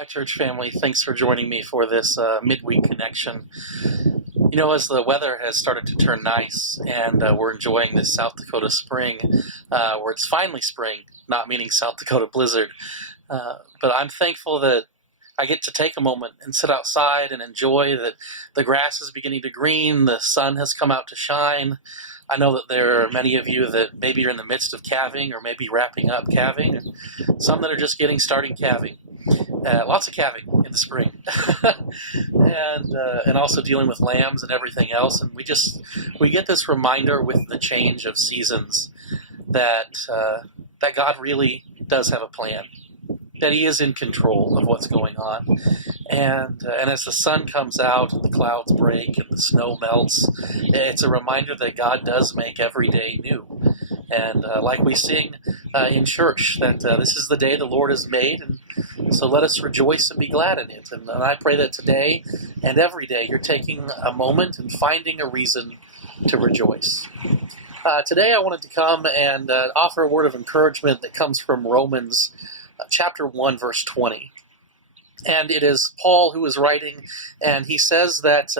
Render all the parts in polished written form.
My church family, thanks for joining me for this midweek connection. You know, as the weather has started to turn nice and we're enjoying this South Dakota spring, where it's finally spring, not meaning South Dakota blizzard, but I'm thankful that I get to take a moment and sit outside and enjoy that the grass is beginning to green, the sun has come out to shine. I know that there are many of you that maybe you're in the midst of calving or maybe wrapping up calving, and some that are just starting calving. Lots of calving in the spring, and also dealing with lambs and everything else. And we get this reminder with the change of seasons that that God really does have a plan, that He is in control of what's going on. And as the sun comes out and the clouds break and the snow melts, it's a reminder that God does make every day new. And like we sing in church, that this is the day the Lord has made, and so let us rejoice and be glad in it. And I pray that today and every day you're taking a moment and finding a reason to rejoice. Today I wanted to come and offer a word of encouragement that comes from Romans chapter 1, verse 20. And it is Paul who is writing, and he says that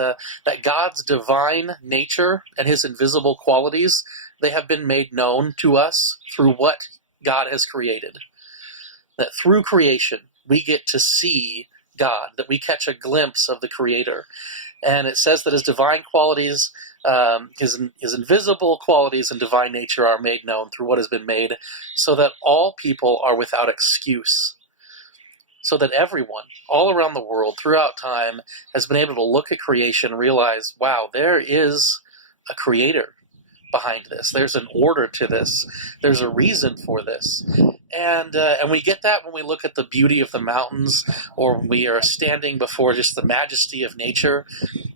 God's divine nature and His invisible qualities, they have been made known to us through what God has created. That through creation, we get to see God, that we catch a glimpse of the Creator. And it says that His divine qualities, His invisible qualities and divine nature are made known through what has been made, so that all people are without excuse. So that everyone, all around the world, throughout time, has been able to look at creation and realize, wow, there is a Creator behind this. There's an order to this. There's a reason for this. And we get that when we look at the beauty of the mountains, or when we are standing before just the majesty of nature.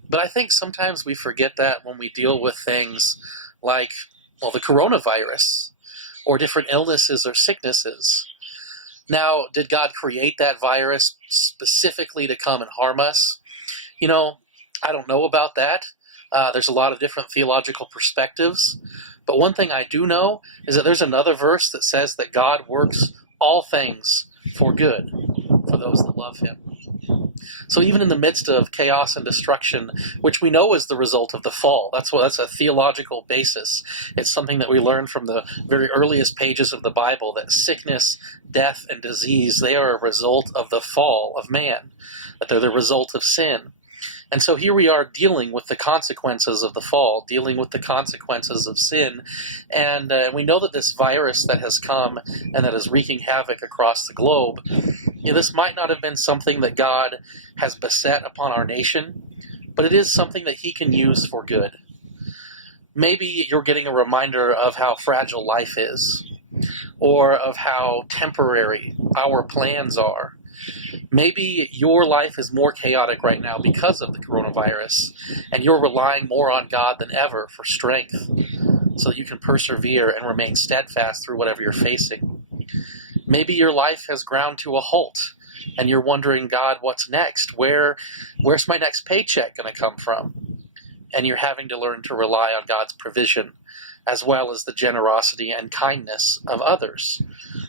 But I think sometimes we forget that when we deal with things like, well, the coronavirus, or different illnesses or sicknesses. Now, did God create that virus specifically to come and harm us? You know, I don't know about that. There's a lot of different theological perspectives. But one thing I do know is that there's another verse that says that God works all things for good for those that love Him. So even in the midst of chaos and destruction, which we know is the result of the fall, that's a theological basis. It's something that we learn from the very earliest pages of the Bible, that sickness, death, and disease, they are a result of the fall of man, that they're the result of sin. And so here we are dealing with the consequences of the fall, dealing with the consequences of sin. And we know that this virus that has come and that is wreaking havoc across the globe, you know, this might not have been something that God has beset upon our nation, but it is something that He can use for good. Maybe you're getting a reminder of how fragile life is, or of how temporary our plans are. Maybe your life is more chaotic right now because of the coronavirus, and you're relying more on God than ever for strength, so that you can persevere and remain steadfast through whatever you're facing. Maybe your life has ground to a halt, and you're wondering, God, what's next? Where's my next paycheck going to come from? And you're having to learn to rely on God's provision, as well as the generosity and kindness of others,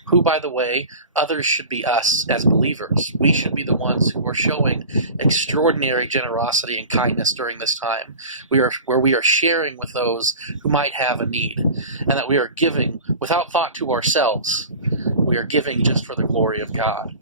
who, by the way, others should be us as believers. We should be the ones who are showing extraordinary generosity and kindness during this time, where we are sharing with those who might have a need, and that we are giving without thought to ourselves. We are giving just for the glory of God.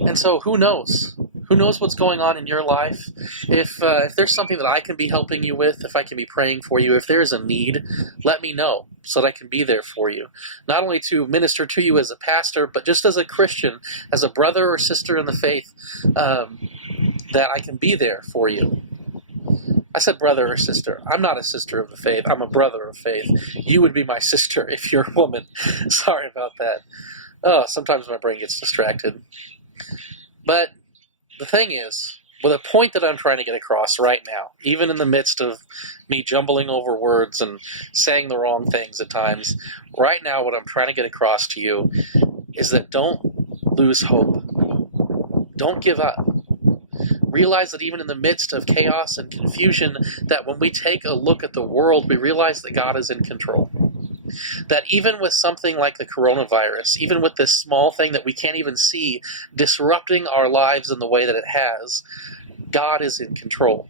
And so who knows? Who knows what's going on in your life? If there's something that I can be helping you with, if I can be praying for you, if there is a need, let me know so that I can be there for you. Not only to minister to you as a pastor, but just as a Christian, as a brother or sister in the faith, that I can be there for you. I said brother or sister. I'm not a sister of the faith. I'm a brother of faith. You would be my sister if you're a woman. Sorry about that. Oh, sometimes my brain gets distracted. But the thing is, with a point that I'm trying to get across right now, even in the midst of me jumbling over words and saying the wrong things at times, right now what I'm trying to get across to you is that don't lose hope. Don't give up. Realize that even in the midst of chaos and confusion, that when we take a look at the world, we realize that God is in control. That even with something like the coronavirus, even with this small thing that we can't even see disrupting our lives in the way that it has, God is in control.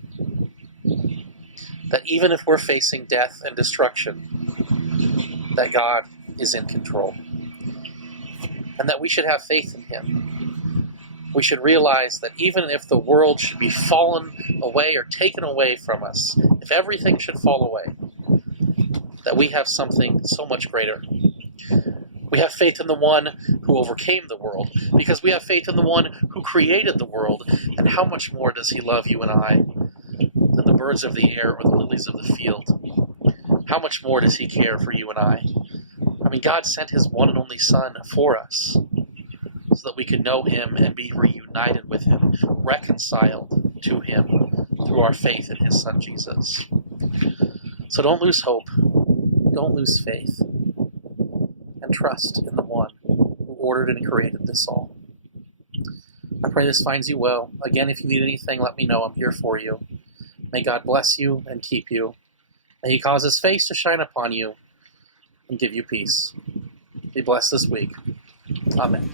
That even if we're facing death and destruction, that God is in control. And that we should have faith in Him. We should realize that even if the world should be fallen away or taken away from us, if everything should fall away, that we have something so much greater. We have faith in the one who overcame the world, because we have faith in the one who created the world. And how much more does He love you and I than the birds of the air or the lilies of the field? How much more does He care for you and I? I mean, God sent His one and only Son for us so that we could know Him and be reunited with Him, reconciled to Him through our faith in His Son Jesus. So don't lose hope. Don't lose faith, and trust in the one who ordered and created this all. I pray this finds you well. Again, if you need anything, let me know. I'm here for you. May God bless you and keep you. May He cause His face to shine upon you and give you peace. Be blessed this week. Amen.